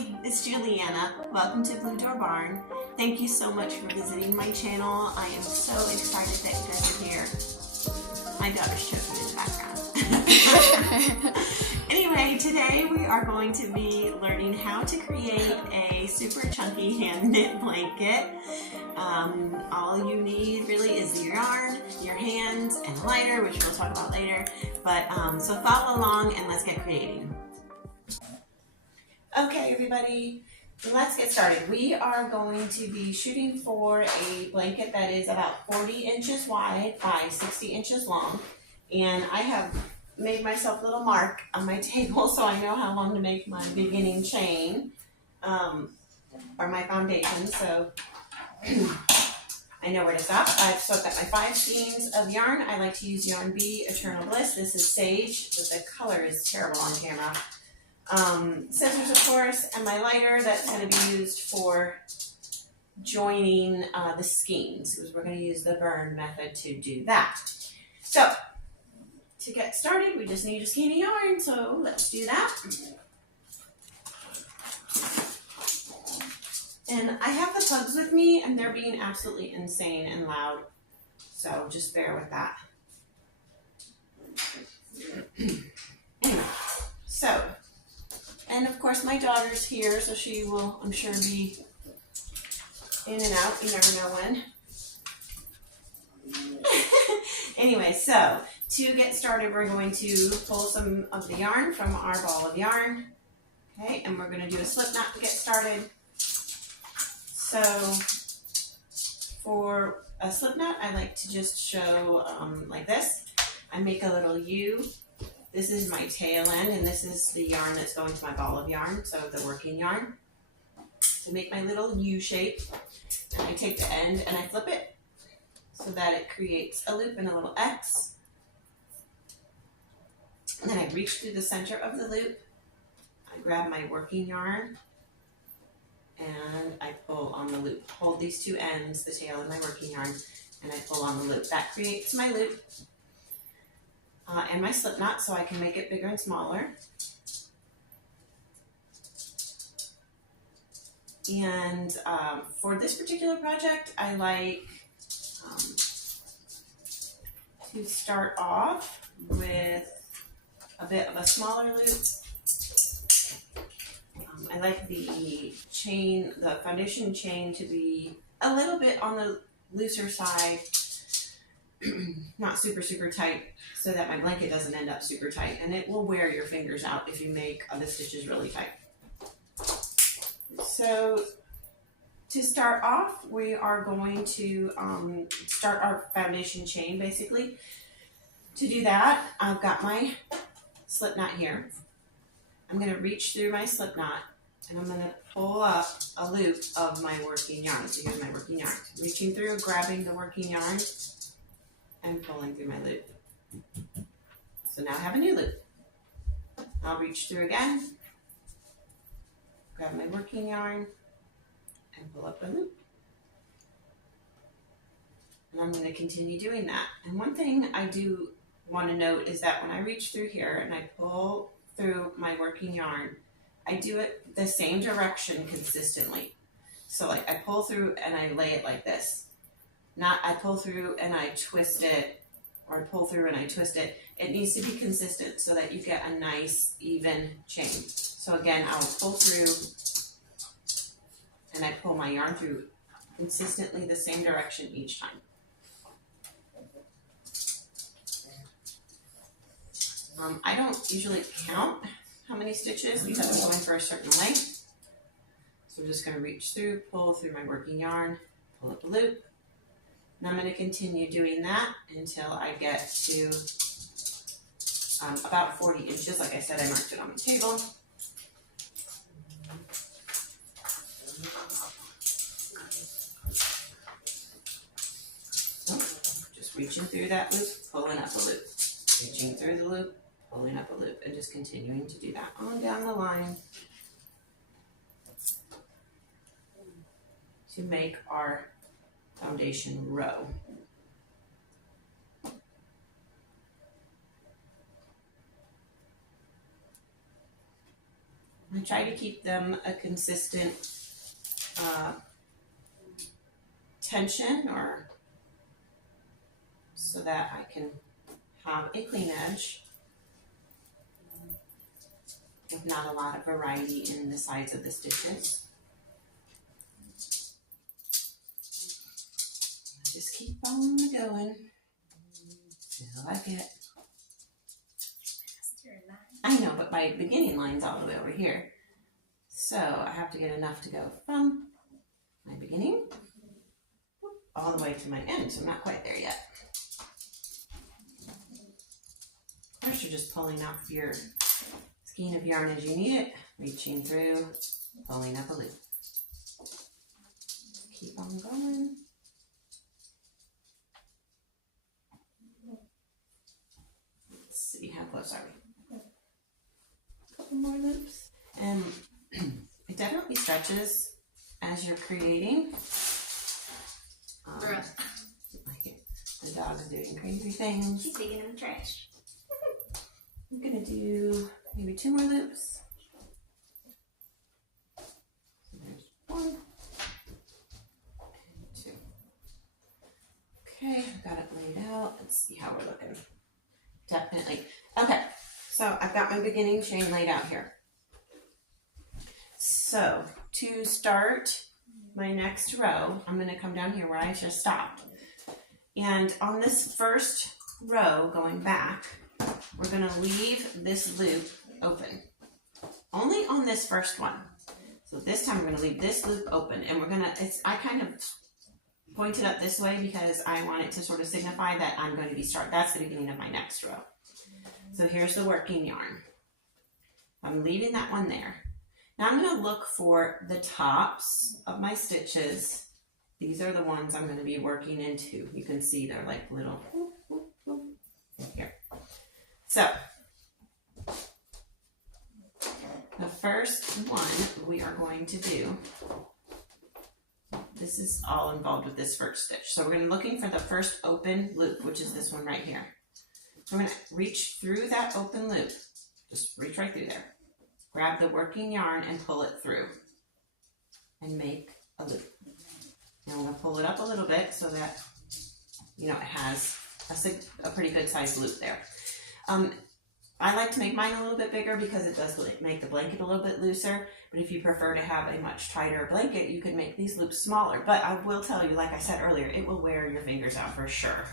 everybody, it's Juliana. Welcome to Blue Door Barn. Thank you so much for visiting my channel. I am so excited that you guys are here. My daughter's choking in the background. Anyway, today we are going to be learning how to create a super chunky hand knit blanket. All you need really is your yarn, your hands, and a lighter, which we'll talk about later. But so follow along and let's get creating. Okay, everybody, let's get started. We are going to be shooting for a blanket that is about 40 inches wide by 60 inches long. And I have made myself a little mark on my table so I know how long to make my beginning chain, or my foundation. So I know where to stop. So I've got my 5 skeins of yarn. I like to use Yarn Bee Eternal Bliss. This is Sage, but the color is terrible on camera. Scissors, of course, and my lighter that's going to be used for joining the skeins, because we're going to use the burn method to do that. So to get started, we just need a skein of yarn, so let's do that. And I have the pugs with me, and they're being absolutely insane and loud, so just bear with that. Anyway, so, and of course my daughter's here, so she will, I'm sure, be in and out, you never know when. Anyway, so to get started, we're going to pull some of the yarn from our ball of yarn, okay, and we're going to do a slip knot to get started. So for a slip knot, I like to just show like this. I make a little U. This is my tail end, and this is the yarn that's going to my ball of yarn, so the working yarn. To make my little U shape, and I take the end and I flip it so that it creates a loop and a little X. And then I reach through the center of the loop. I grab my working yarn and I pull on the loop. Hold these two ends, the tail and my working yarn, and I pull on the loop. That creates my loop and my slip knot, so I can make it bigger and smaller. And for this particular project, I like to start off with a bit of a smaller loop. I like the chain, the foundation chain, to be a little bit on the looser side, not super, super tight, so that my blanket doesn't end up super tight, and it will wear your fingers out if you make the stitches really tight. So to start off, we are going to start our foundation chain, basically. To do that, I've got my slip knot here. I'm going to reach through my slip knot, and I'm going to pull up a loop of my working yarn. So here's my working yarn. Reaching through, grabbing the working yarn, and pulling through my loop. So now I have a new loop. I'll reach through again, grab my working yarn, and pull up a loop. And I'm going to continue doing that. And one thing I do want to note is that when I reach through here and I pull through my working yarn, I do it the same direction consistently. So like I pull through and I lay it like this. Not I pull through and I twist it, or I pull through and I twist it. It needs to be consistent so that you get a nice even chain. So again, I'll pull through and I pull my yarn through consistently the same direction each time. I don't usually count how many stitches because I'm going for a certain length. So I'm just going to reach through, pull through my working yarn, pull up a loop. And I'm going to continue doing that until I get to about 40 inches. Like I said, I marked it on the table. So just reaching through that loop, pulling up a loop. Reaching through the loop, pulling up a loop, and just continuing to do that on down the line to make our foundation row. I try to keep them a consistent tension, or so that I can have a clean edge with not a lot of variety in the sides of the stitches. Just keep on going till I get. I know, but my beginning line's all the way over here. So I have to get enough to go from my beginning all the way to my end, so I'm not quite there yet. First, you're just pulling up your skein of yarn as you need it, reaching through, pulling up a loop. Keep on going. Let's see, how close are we? A couple more loops. And it definitely stretches as you're creating. The dog's doing crazy things. She's digging in the trash. I'm gonna do maybe 2 more loops. So there's 1 and 2. Okay, I've got it laid out. Let's see how we're looking. Definitely. Okay, so I've got my beginning chain laid out here. So to start my next row, I'm gonna come down here where I just stopped. And on this first row going back, we're gonna leave this loop open. Only on this first one. So this time we're gonna leave this loop open, and we're gonna, I kind of pointed up this way because I want it to sort of signify that I'm going to be that's the beginning of my next row. So here's the working yarn. I'm leaving that one there. Now I'm going to look for the tops of my stitches. These are the ones I'm going to be working into. You can see they're like little here. So the first one we are going to do, this is all involved with this first stitch. So we're going to be looking for the first open loop, which is this one right here. So we're going to reach through that open loop. Just reach right through there. Grab the working yarn and pull it through and make a loop. And we're going to pull it up a little bit so that, you know, it has a pretty good sized loop there. I like to make mine a little bit bigger because it does make the blanket a little bit looser. But if you prefer to have a much tighter blanket, you can make these loops smaller. But I will tell you, like I said earlier, it will wear your fingers out for sure.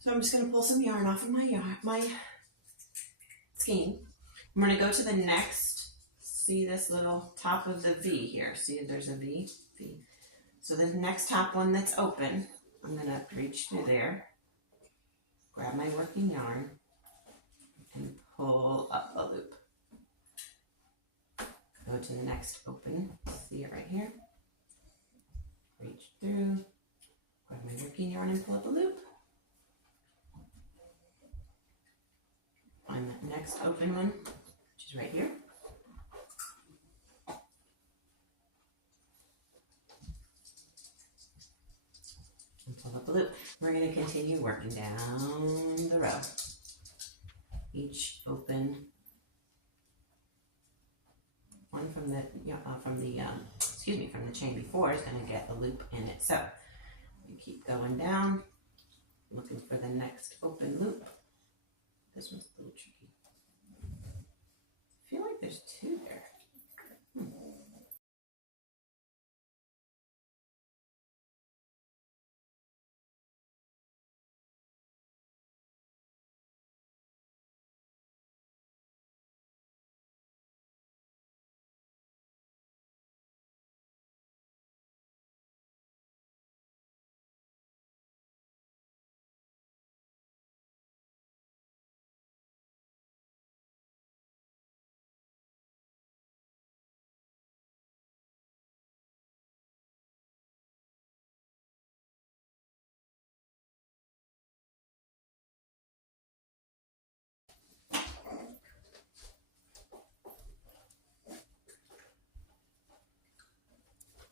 So I'm just going to pull some yarn off of my skein. I'm going to go to the next, see this little top of the V here. See if there's a V? V. So the next top one that's open, I'm going to reach through there, grab my working yarn, and pull up a loop. Go to the next open, see it right here. Reach through, grab my working yarn and pull up a loop. Find that next open one, which is right here. And pull up a loop. We're going to continue working down the row. Each open one from the chain before is going to get a loop in it. So you keep going down, looking for the next open loop. This one's a little tricky. I feel like there's 2 there.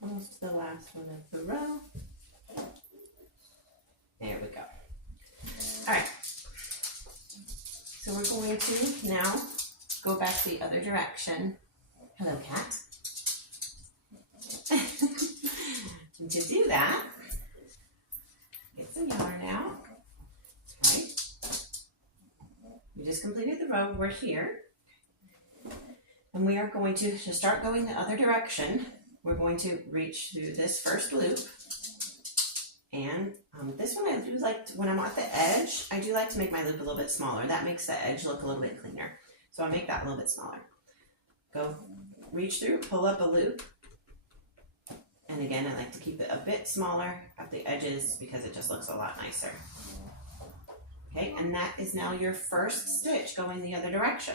Almost the last one of the row. There we go. All right. So we're going to now go back the other direction. Hello, cat. And to do that, get some yarn out. Okay. We just completed the row. We're here. And we are going to start going the other direction. We're going to reach through this first loop. And this one I do like, when I'm at the edge, I do like to make my loop a little bit smaller. That makes the edge look a little bit cleaner. So I'll make that a little bit smaller. Go reach through, pull up a loop. And again, I like to keep it a bit smaller at the edges because it just looks a lot nicer. Okay, and that is now your first stitch going the other direction.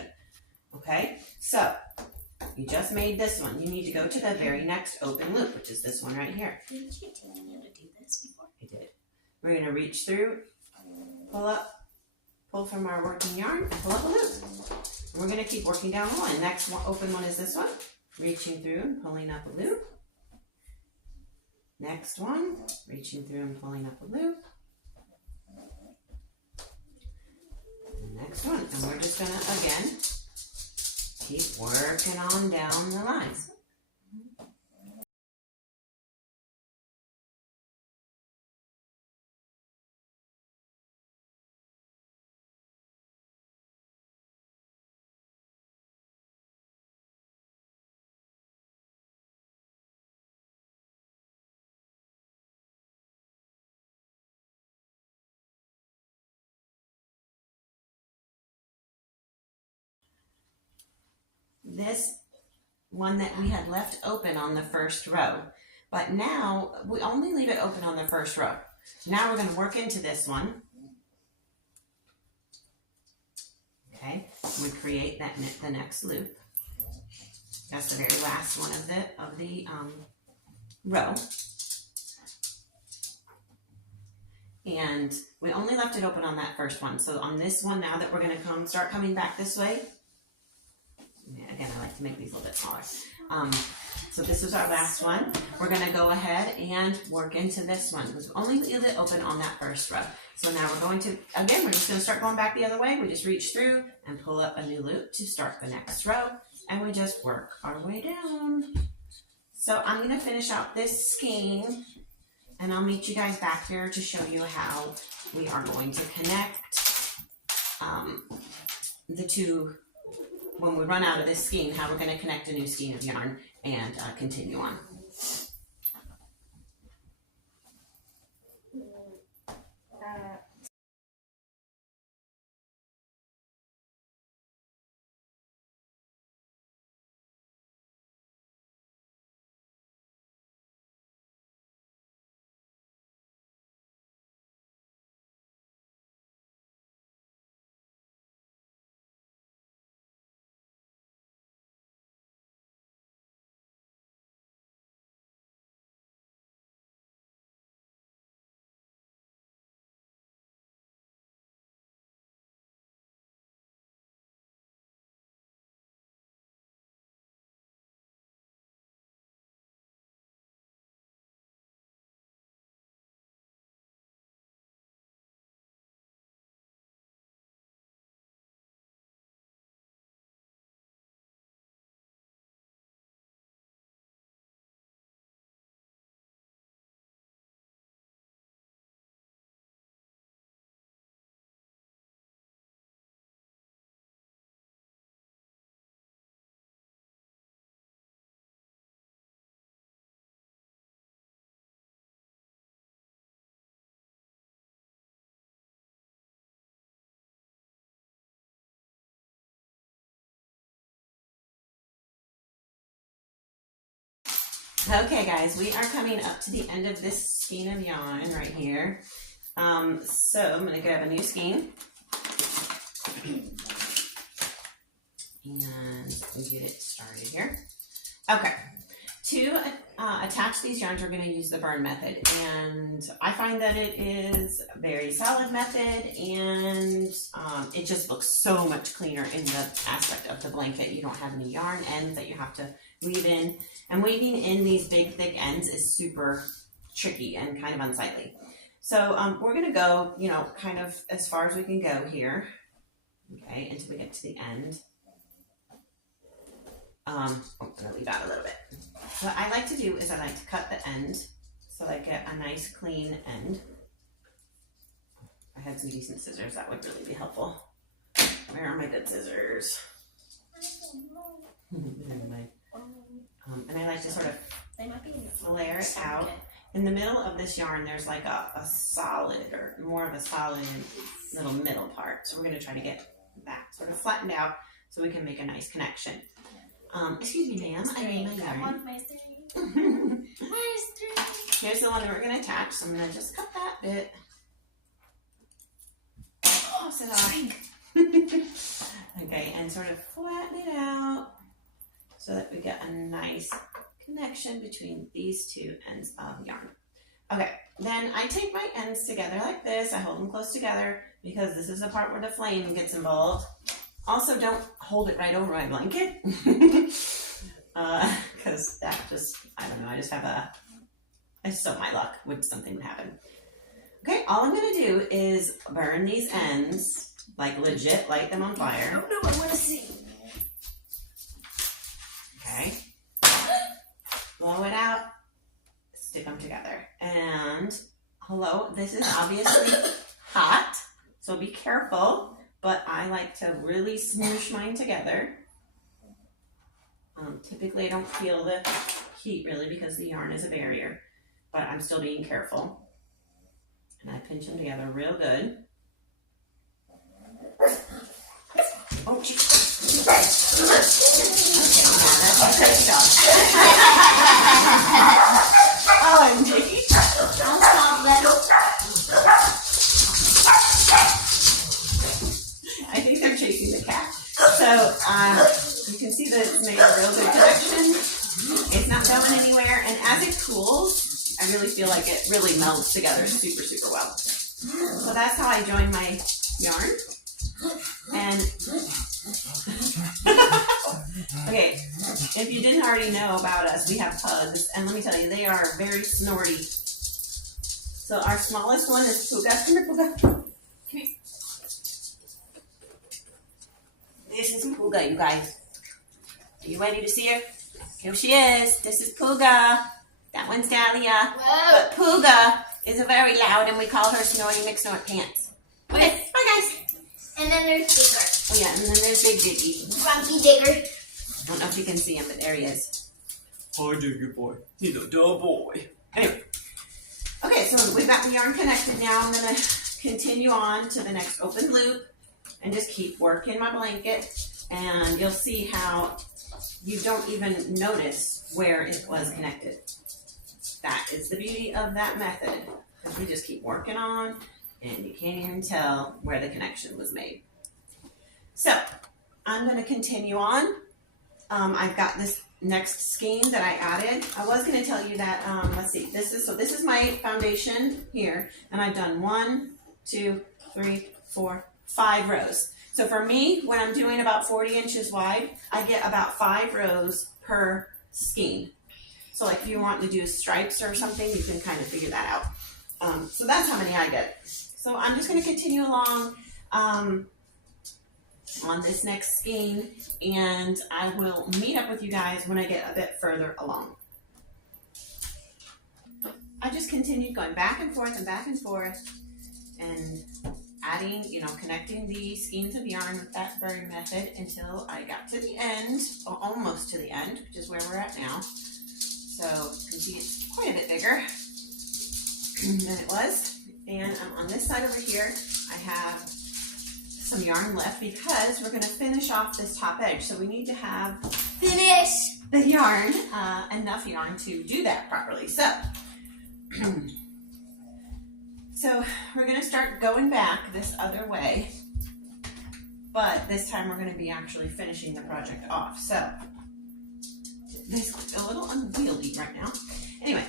Okay, so you just made this one. You need to go to the very next open loop, which is this one right here. Didn't you tell me to do this before? I did. We're going to reach through, pull up, pull from our working yarn, and pull up a loop. And we're going to keep working down the line. Next one, open one is this one. Reaching through and pulling up a loop. Next one, reaching through and pulling up a loop. Next one, and we're just going to, again, keep working on down the lines. This one that we had left open on the first row, but now we only leave it open on the first row. Now we're going to work into this one. Okay, we create that the next loop. That's the very last one of the row. And we only left it open on that first one. So on this one, now that we're going to start coming back this way. Again, I like to make these a little bit smaller. So this is our last one. We're going to go ahead and work into this one because we only leave it open on that first row. So now we're going to, again, we're just going to start going back the other way. We just reach through and pull up a new loop to start the next row. And we just work our way down. So I'm going to finish out this skein and I'll meet you guys back here to show you how we are going to connect the two. When we run out of this skein, how we're going to connect a new skein of yarn and continue on. Okay guys, we are coming up to the end of this skein of yarn right here. So I'm going to grab a new skein and we get it started here. Okay, to attach these yarns we're going to use the burn method, and I find that it is a very solid method, and it just looks so much cleaner in the aspect of the blanket. You don't have any yarn ends that you have to weave in. And weaving in these big, thick ends is super tricky and kind of unsightly. So we're going to go, you know, kind of as far as we can go here, okay, until we get to the end. I'm gonna leave out a little bit. What I like to do is I like to cut the end so I get a nice clean end. If I had some decent scissors, that would really be helpful. Where are my good scissors? And I like to sort of flare it out. In the middle of this yarn, there's like a solid, or more of a solid little middle part. So we're gonna try to get that sort of flattened out so we can make a nice connection. Excuse me, ma'am, I need my yarn. Here's the one that we're gonna attach, so I'm gonna just cut that bit. Toss it off. Okay, and sort of flatten it out so that we get a nice connection between these two ends of yarn. Okay, then I take my ends together like this. I hold them close together because this is the part where the flame gets involved. Also, don't hold it right over my blanket because that just, I don't know, I just so my luck would something would happen. Okay, all I'm gonna do is burn these ends, like legit light them on fire. I don't know, I wanna see. Okay. Blow it out, stick them together. And hello, this is obviously hot, so be careful, but I like to really smoosh mine together. Typically I don't feel the heat really because the yarn is a barrier, but I'm still being careful. And I pinch them together real good. Oh, geez. Okay, that's a great job. OMG. Don't stop that. I think they're chasing the cat. So, you can see that it's made a real good connection. It's not going anywhere, and as it cools, I really feel like it really melds together super, super well. So that's how I join my yarn. And okay, if you didn't already know about us, we have pugs, and let me tell you, they are very snorty. So our smallest one is Puga. Come here, Puga. Come here. This is Puga, you guys. Are you ready to see her? Here she is. This is Puga. That one's Dahlia. Whoa. But Puga is a very loud, and we call her Snorty McSnort Pants. Okay, bye guys. And then there's Digger. Oh yeah, and then there's Big Diggy. Grumpy Digger. I don't know if you can see him, but there he is. Hi, Digger boy. He's a dull boy. Anyway. Okay, so we've got the yarn connected now. I'm going to continue on to the next open loop and just keep working my blanket. And you'll see how you don't even notice where it was connected. That is the beauty of that method. Because we just keep working on and you can't even tell where the connection was made. So, I'm going to continue on. I've got this next skein that I added. I was going to tell you that, let's see, this is my foundation here, and I've done 1, 2, 3, 4, 5 rows. So for me, when I'm doing about 40 inches wide, I get about 5 rows per skein. So like if you want to do stripes or something, you can kind of figure that out. So that's how many I get. So I'm just going to continue along on this next skein, and I will meet up with you guys when I get a bit further along. I just continued going back and forth and and adding, connecting the skeins of yarn with that very method until I got to the end, or almost to the end, which is where we're at now. So you can see it's quite a bit bigger than it was. And on this side over here, I have some yarn left because we're going to finish off this top edge. So we need to have Finish. the yarn, enough yarn to do that properly. So, we're going to start going back this other way, but this time we're going to be actually finishing the project off. So this is a little unwieldy right now. Anyway,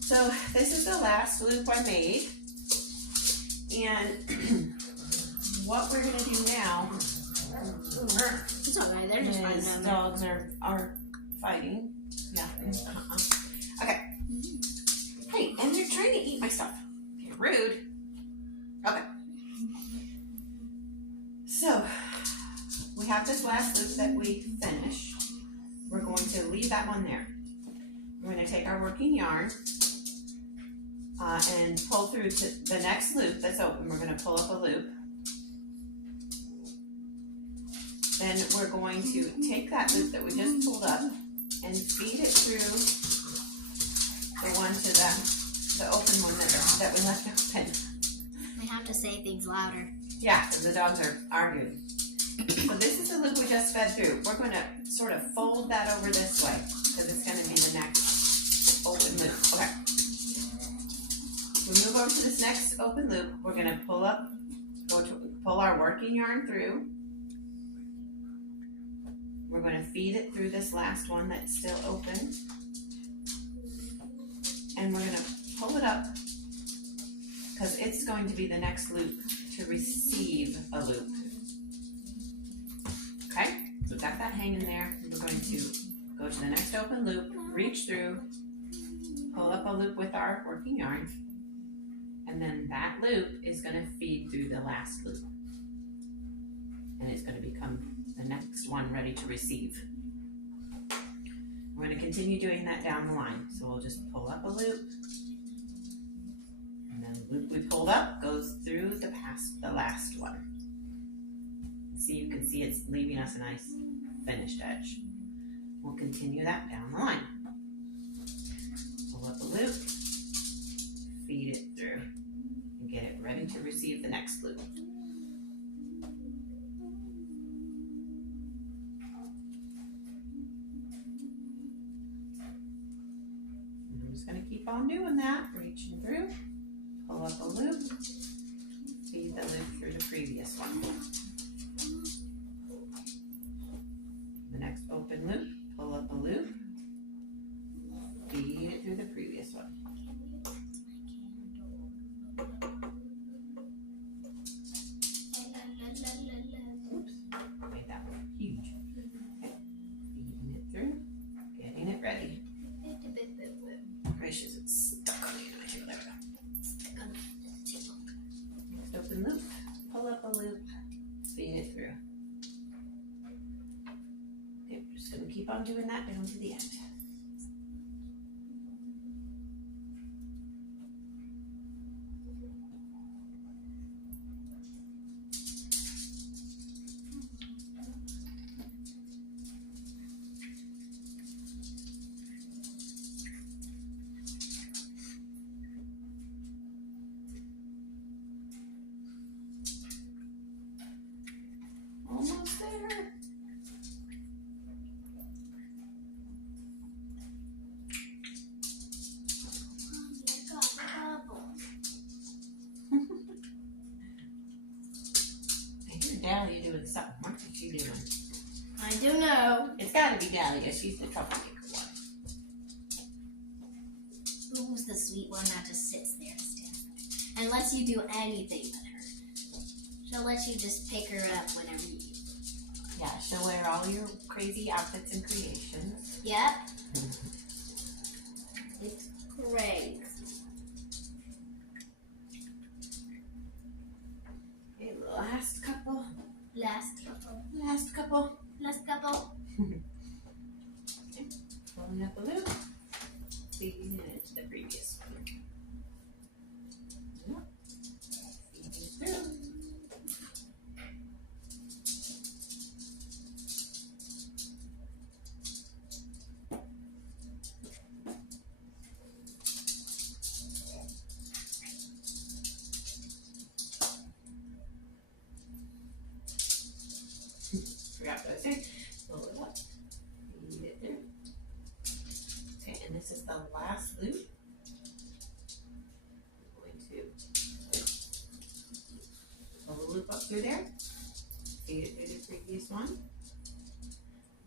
so this is the last loop I made, and what we're going to do now It's alright, they're just fine is down there. dogs are fighting. Yeah. Okay. Hey, and they're trying to eat my stuff. Okay, rude. Okay. So, we have this last loop that we finished. We're going to leave that one there. We're going to take our working yarn and pull through to the next loop that's open. We're going to pull up a loop. Then we're going to take that loop that we just pulled up and feed it through the one to the open one that we left open. We have to say things louder. Yeah, because the dogs are arguing. So this is the loop we just fed through. We're going to sort of fold that over this way because it's going to be the next open loop. Okay. We move over to this next open loop. We're going to pull our working yarn through. We're going to feed it through this last one that's still open. And we're going to pull it up because it's going to be the next loop to receive a loop. Okay, so we've got that hanging there. We're going to go to the next open loop, reach through, pull up a loop with our working yarn, and then that loop is going to feed through the last loop. And it's going to become the next one ready to receive. We're going to continue doing that down the line. So we'll just pull up a loop, and then the loop we pulled up goes through the last one. See, you can see it's leaving us a nice finished edge. We'll continue that down the line. Pull up a loop, feed it through, and get it ready to receive the next loop. I'm just going to keep on doing that, reaching through, pull up a loop, feed the loop through the previous one. The next open loop, pull up a loop, feed it through the previous one. Oops, made that one huge. Okay, feeding it through, getting it ready. Gracious, it's stuck on the end of my table. There we go. Next open loop, pull up a loop, feed it through. Okay, we're just going to keep on doing that down to the end. Almost there. I hear Dahlia doing something. What's she doing? I don't know. It's got to be Dahlia. She's the troublemaker one. Who's the sweet one that just sits there and stands there and lets you do anything with her? She'll let you just pick her up whenever you need. Yeah, she'll wear all your crazy outfits and creations. Yep. It's great. Okay, last couple. Last couple. Last couple. Last couple. Okay, pulling up a loop, feeding it into the previous one. Yep. Feeding it through. Forgot what I was saying. Pull it up. Feed it through. Okay, and this is the last loop. I'm going to pull the loop up through there. Feed it through the previous one.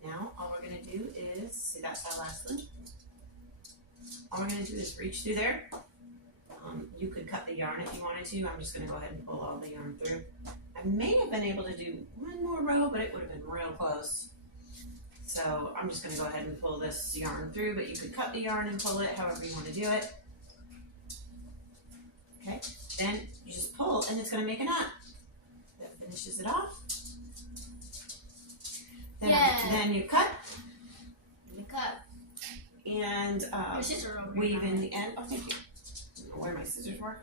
Now all we're going to do is, see that's our last loop. All we're going to do is reach through there. You could cut the yarn if you wanted to. I'm just going to go ahead and pull all the yarn through. I may have been able to do one more row, but it would have been real close. So I'm just going to go ahead and pull this yarn through, but you could cut the yarn and pull it however you want to do it. Okay, then you just pull and it's going to make a knot. That finishes it off. Then you cut You cut. and Your scissors are over weave here. in the end. Oh, thank you. I don't know where my scissors were.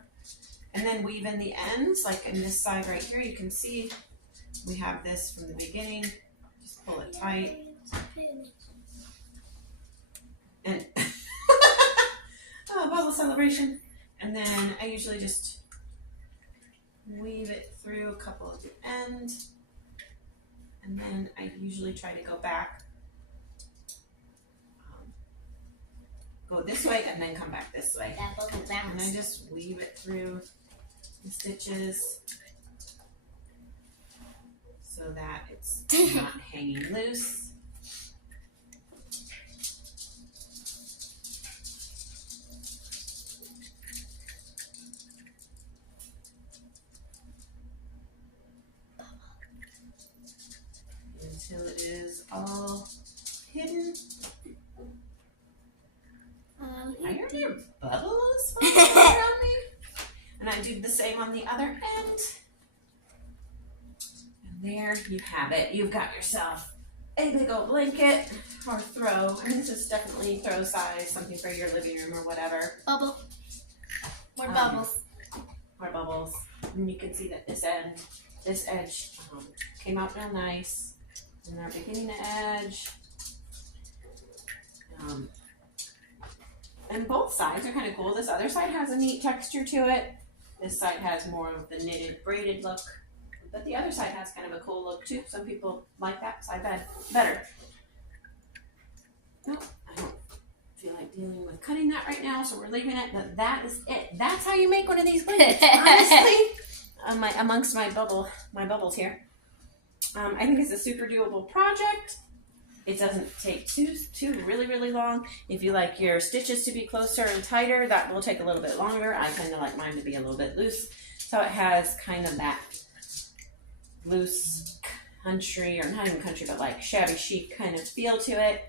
And then weave in the ends, like in this side right here. You can see we have this from the beginning. Just pull it tight. And oh, bubble celebration. And then I usually just weave it through a couple of the ends. And then I usually try to go back, go this way and then come back this way. That bubble And I bounce. just weave it through the stitches so that it's not hanging loose. Until it is all hidden. I hear your bubbles falling around me. And I do the same on the other end. And there you have it. You've got yourself a big old blanket or throw. And this is definitely throw size, something for your living room or whatever. Bubble. More Um, bubbles. More bubbles. And you can see that this edge came out real nice. And our beginning to edge. And both sides are kind of cool. This other side has a neat texture to it. This side has more of the knitted, braided look. But the other side has kind of a cool look too. Some people like that side better. Nope, I don't feel like dealing with cutting that right now, so we're leaving it. But that is it. That's how you make one of these blankets. Honestly, amongst my bubbles here. I think it's a super doable project. It doesn't take too really long. If you like your stitches to be closer and tighter, that will take a little bit longer. I tend to like mine to be a little bit loose. So it has kind of that loose country, or not even country, but like shabby chic kind of feel to it.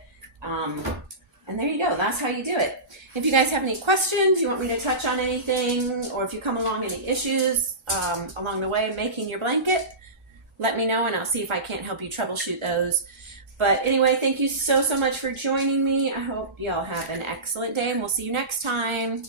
And there you go. That's how you do it. If you guys have any questions, you want me to touch on anything, or if you come along any issues along the way making your blanket, let me know and I'll see if I can't help you troubleshoot those. But anyway, thank you so much for joining me. I hope y'all have an excellent day and we'll see you next time.